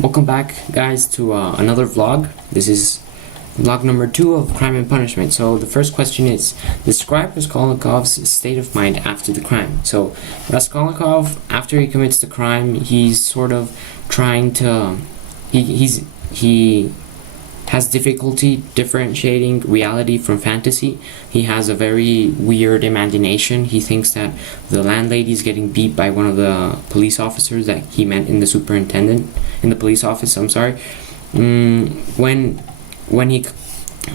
Welcome back, guys, to another vlog. This is vlog number 2 of Crime and Punishment. So the first question is, describe Raskolnikov's state of mind after the crime. So Raskolnikov, after he commits the crime, he's sort of trying to he has difficulty differentiating reality from fantasy. He has a very weird imagination. He thinks that the landlady is getting beat by one of the police officers that he met in the police office. I'm sorry.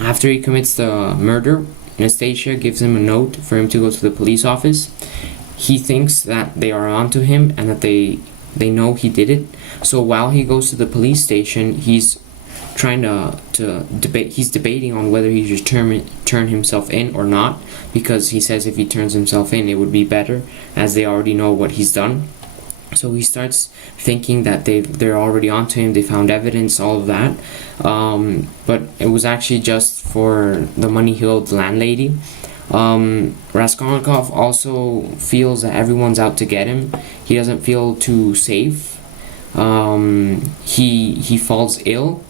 After he commits the murder, Nastasia gives him a note for him to go to the police office. He thinks that they are onto him and that they know he did it. So while he goes to the police station, he's trying to debate. He's debating on whether he should turn himself in or not, because he says if he turns himself in, it would be better, as they already know what he's done. So he starts thinking that they're already onto him. They found evidence, all of that, but it was actually just for the money he owed the landlady. Raskolnikov also feels that everyone's out to get him. He doesn't feel too safe. He falls ill,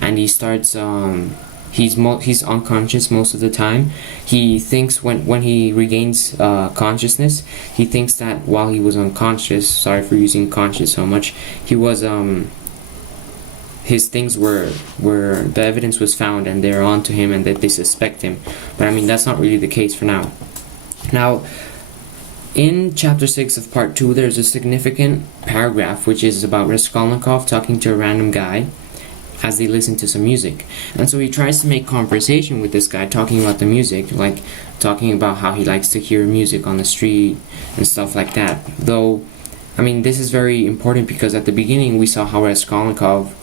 and he starts he's unconscious most of the time. He thinks when he regains consciousness, he thinks that while he was unconscious, sorry for using conscious so much, he was his things were the evidence was found and they're onto him and that they suspect him. But I mean, that's not really the case for now. Now, in chapter 6 of part 2, there's a significant paragraph which is about Raskolnikov talking to a random guy as they listen to some music. And so he tries to make conversation with this guy, talking about the music, like talking about how he likes to hear music on the street and stuff like that. Though, I mean, this is very important because at the beginning we saw how Raskolnikov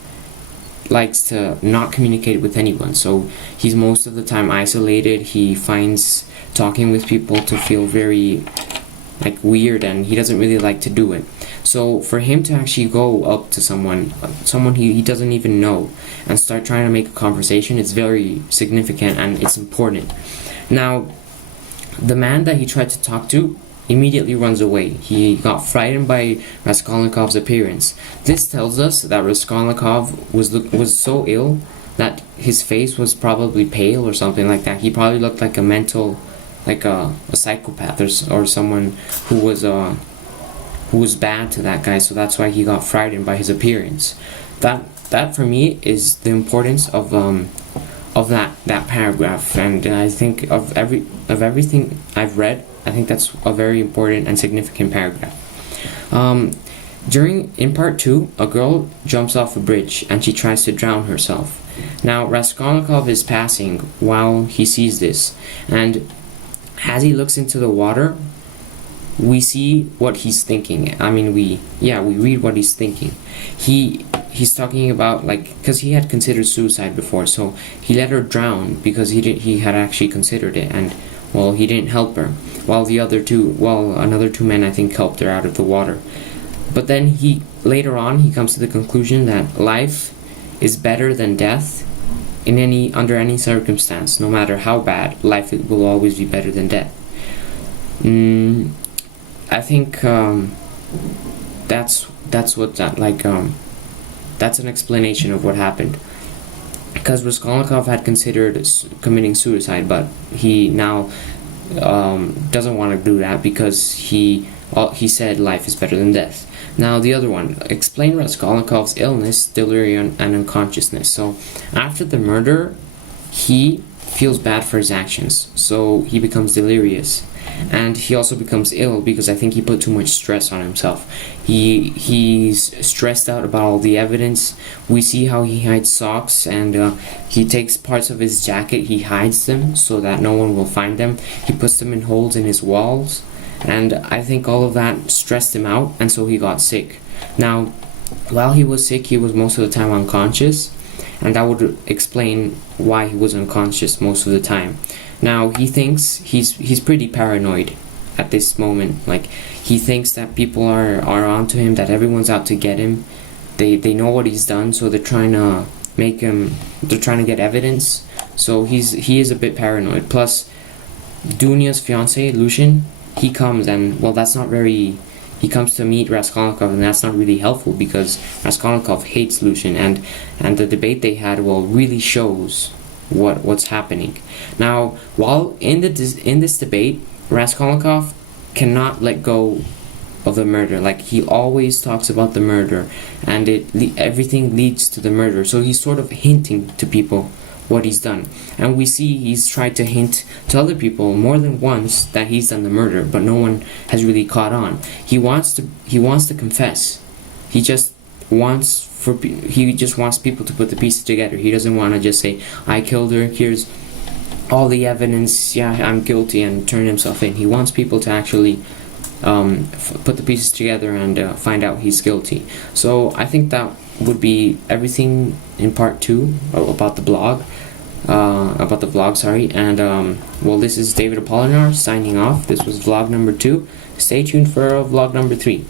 likes to not communicate with anyone. So he's most of the time isolated. He finds talking with people to feel very weird, and he doesn't really like to do it. So for him to actually go up to someone he doesn't even know, and start trying to make a conversation, it's very significant and it's important. Now, the man that he tried to talk to immediately runs away. He got frightened by Raskolnikov's appearance. This tells us that Raskolnikov was so ill that his face was probably pale or something like that. He probably looked like a psychopath or someone who was bad to that guy. So that's why he got frightened by his appearance. That for me is the importance of that paragraph, and I think of everything I've read, I think that's a very important and significant paragraph. In part 2, a girl jumps off a bridge and she tries to drown herself. Now Raskolnikov is passing while he sees this, and as he looks into the water, we see what he's thinking. I mean, we read what he's thinking. He's talking about, because he had considered suicide before, so he let her drown because he had actually considered it, and well, he didn't help her, while another two men, I think, helped her out of the water. But then later on he comes to the conclusion that life is better than death under any circumstance. No matter how bad, life will always be better than death. I think that's an explanation of what happened. Because Raskolnikov had considered committing suicide, but he now doesn't want to do that because he said life is better than death. Now the other one, explain Raskolnikov's illness, delirium, and unconsciousness. So after the murder, he feels bad for his actions, so he becomes delirious. And he also becomes ill because I think he put too much stress on himself. He's stressed out about all the evidence. We see how he hides socks, and he takes parts of his jacket, he hides them so that no one will find them. He puts them in holes in his walls, and I think all of that stressed him out, and so he got sick. Now, while he was sick, he was most of the time unconscious, and that would explain why he was unconscious most of the time. Now, he thinks he's pretty paranoid at this moment. He thinks that people are onto him, that everyone's out to get him. They know what he's done, so they're trying to get evidence. So he is a bit paranoid. Plus, Dunia's fiance, Lucian, he comes, and well, that's not very he comes to meet Raskolnikov, and that's not really helpful because Raskolnikov hates Lucian, and the debate they had, well, really shows what's happening. Now, while in this debate, Raskolnikov cannot let go of the murder. Like, he always talks about the murder, and everything leads to the murder. So he's sort of hinting to people what he's done, and we see he's tried to hint to other people more than once that he's done the murder, but no one has really caught on. He wants to confess. He just wants people to put the pieces together. He doesn't want to just say, I killed her, here's all the evidence, yeah, I'm guilty, and turn himself in. He wants people to actually put the pieces together and find out he's guilty. So I think that would be everything in part 2 about the vlog, and well, this is David Apolinar signing off. This was vlog number 2. Stay tuned for vlog number 3.